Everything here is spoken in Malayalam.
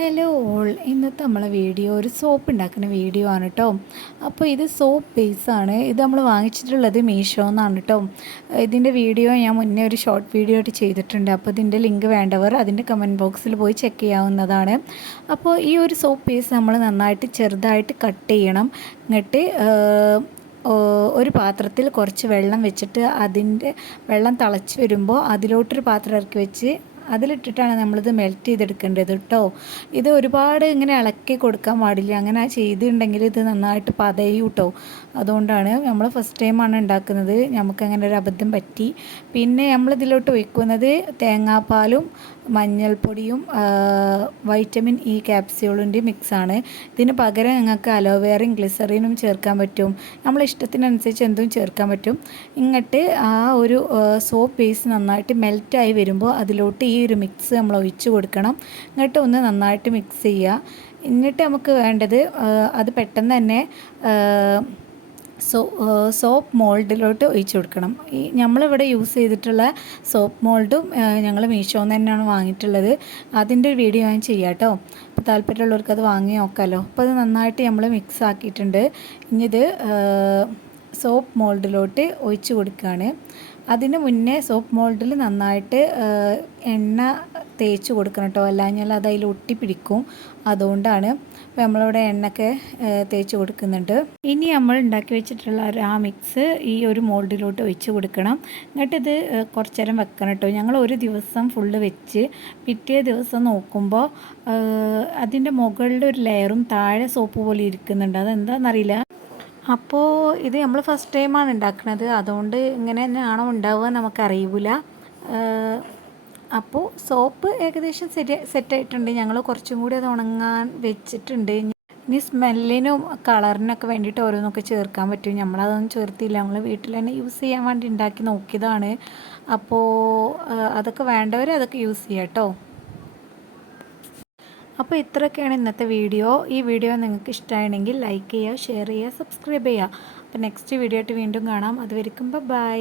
ഹലോ ഓൾ, ഇന്നത്തെ നമ്മളെ വീഡിയോ ഒരു സോപ്പ് ഉണ്ടാക്കുന്ന വീഡിയോ ആണ് കേട്ടോ. അപ്പോൾ ഇത് സോപ്പ് ബേസാണ്. ഇത് നമ്മൾ വാങ്ങിച്ചിട്ടുള്ളത് മീഷോ എന്നാണ് കേട്ടോ. ഇതിൻ്റെ വീഡിയോ ഞാൻ മുന്നേ ഒരു ഷോർട്ട് വീഡിയോ ആയിട്ട് ചെയ്തിട്ടുണ്ട്. അപ്പോൾ ഇതിൻ്റെ ലിങ്ക് വേണ്ടവർ അതിൻ്റെ കമൻറ്റ് ബോക്സിൽ പോയി ചെക്ക് ചെയ്യാവുന്നതാണ്. അപ്പോൾ ഈ ഒരു സോപ്പ് ബേസ് നമ്മൾ നന്നായിട്ട് ചെറുതായിട്ട് കട്ട് ചെയ്യണം. എന്നിട്ട് ഒരു പാത്രത്തിൽ കുറച്ച് വെള്ളം വെച്ചിട്ട് അതിൻ്റെ വെള്ളം തിളച്ച് വരുമ്പോൾ അതിലോട്ടൊരു പാത്രം ഇറക്കി വെച്ച് അതിലിട്ടിട്ടാണ് നമ്മളിത് മെൽറ്റ് ചെയ്തെടുക്കേണ്ടത് കേട്ടോ. ഇത് ഒരുപാട് ഇങ്ങനെ ഇളക്കി കൊടുക്കാൻ പാടില്ല. അങ്ങനെ ചെയ്തിട്ടുണ്ടെങ്കിൽ ഇത് നന്നായിട്ട് പതയും കേട്ടോ. അതുകൊണ്ടാണ് നമ്മൾ ഫസ്റ്റ് ടൈമാണ് ഉണ്ടാക്കുന്നത്, നമുക്കങ്ങനെ ഒരു അബദ്ധം പറ്റി. പിന്നെ നമ്മളിതിലോട്ട് ഒഴിക്കുന്നത് തേങ്ങാപ്പാലും മഞ്ഞൾപ്പൊടിയും വൈറ്റമിൻ ഇ ക്യാപ്സ്യൂളിൻ്റെ മിക്സാണ്. ഇതിന് പകരം ഞങ്ങൾക്ക് അലോവേറയും ഗ്ലിസറിനും ചേർക്കാൻ പറ്റും. നമ്മളെ ഇഷ്ടത്തിനനുസരിച്ച് എന്തും ചേർക്കാൻ പറ്റും. ഇങ്ങോട്ട് ആ ഒരു സോപ്പ് ബേസ് നന്നായിട്ട് മെൽറ്റായി വരുമ്പോൾ അതിലോട്ട് ഈ ഒരു മിക്സ് നമ്മൾ ഒഴിച്ച് കൊടുക്കണം. എന്നിട്ട് ഒന്ന് നന്നായിട്ട് മിക്സ് ചെയ്യുക. എന്നിട്ട് നമുക്ക് വേണ്ടത് അത് പെട്ടെന്ന് തന്നെ സോപ്പ് മോൾഡിലോട്ട് ഒഴിച്ച് കൊടുക്കണം. ഈ നമ്മളിവിടെ യൂസ് ചെയ്തിട്ടുള്ള സോപ്പ് മോൾഡും ഞങ്ങൾ മീഷോന്ന് തന്നെയാണ് വാങ്ങിയിട്ടുള്ളത്. അതിൻ്റെ ഒരു വീഡിയോ ഞാൻ ചെയ്യാം കേട്ടോ. അപ്പോൾ താല്പര്യമുള്ളവർക്ക് അത് വാങ്ങി നോക്കാമല്ലോ. അപ്പോൾ അത് നന്നായിട്ട് നമ്മൾ മിക്സ് ആക്കിയിട്ടുണ്ട്. ഇനി ഇത് സോപ്പ് മോൾഡിലോട്ട് ഒഴിച്ച് കൊടുക്കുകയാണ്. അതിന് മുന്നേ സോപ്പ് മോൾഡിൽ നന്നായിട്ട് എണ്ണ തേച്ച് കൊടുക്കണം കേട്ടോ, അല്ലാഞ്ഞാൽ അത് അതിൽ ഒട്ടിപ്പിടിക്കും. അതുകൊണ്ടാണ് അപ്പോൾ നമ്മളിവിടെ എണ്ണയൊക്കെ തേച്ച് കൊടുക്കുന്നുണ്ട്. ഇനി നമ്മൾ ഉണ്ടാക്കി വെച്ചിട്ടുള്ള ആ മിക്സ് ഈ ഒരു മോൾഡിലോട്ട് ഒഴിച്ച് കൊടുക്കണം. എന്നിട്ടിത് കുറച്ച് നേരം വെക്കണം കേട്ടോ. ഞങ്ങൾ ഒരു ദിവസം ഫുള്ള് വെച്ച് പിറ്റേ ദിവസം നോക്കുമ്പോൾ അതിൻ്റെ മുകളിൽ ഒരു ലെയറും താഴെ സോപ്പ് പോലെ ഇരിക്കുന്നുണ്ട്. അതെന്താണെന്നറിയില്ല. അപ്പോൾ ഇത് നമ്മൾ ഫസ്റ്റ് ടൈമാണ് ഉണ്ടാക്കുന്നത്, അതുകൊണ്ട് ഇങ്ങനെ തന്നെയാണോ ഉണ്ടാവുക നമുക്കറിയില്ല. അപ്പോൾ സോപ്പ് ഏകദേശം സെറ്റായിട്ടുണ്ട്. ഞങ്ങൾ കുറച്ചും കൂടി അത് ഉണങ്ങാൻ വെച്ചിട്ടുണ്ട്. ഇനി സ്മെല്ലിനും കളറിനൊക്കെ വേണ്ടിയിട്ട് ഓരോന്നൊക്കെ ചേർക്കാൻ പറ്റും. നമ്മളതൊന്നും ചേർത്തില്ല, നമ്മൾ വീട്ടിൽ തന്നെ യൂസ് ചെയ്യാൻ വേണ്ടി ഉണ്ടാക്കി നോക്കിയതാണ്. അപ്പോൾ അതൊക്കെ വേണ്ടവർ അതൊക്കെ യൂസ് ചെയ്യാം കേട്ടോ. അപ്പോൾ ഇത്രയൊക്കെയാണ് ഇന്നത്തെ വീഡിയോ. ഈ വീഡിയോ നിങ്ങൾക്ക് ഇഷ്ടമാണെങ്കിൽ ലൈക്ക് ചെയ്യുക, ഷെയർ ചെയ്യുക, സബ്സ്ക്രൈബ് ചെയ്യുക. അപ്പോൾ നെക്സ്റ്റ് വീഡിയോ ആയിട്ട് വീണ്ടും കാണാം. അതുവരെക്കും ബൈ.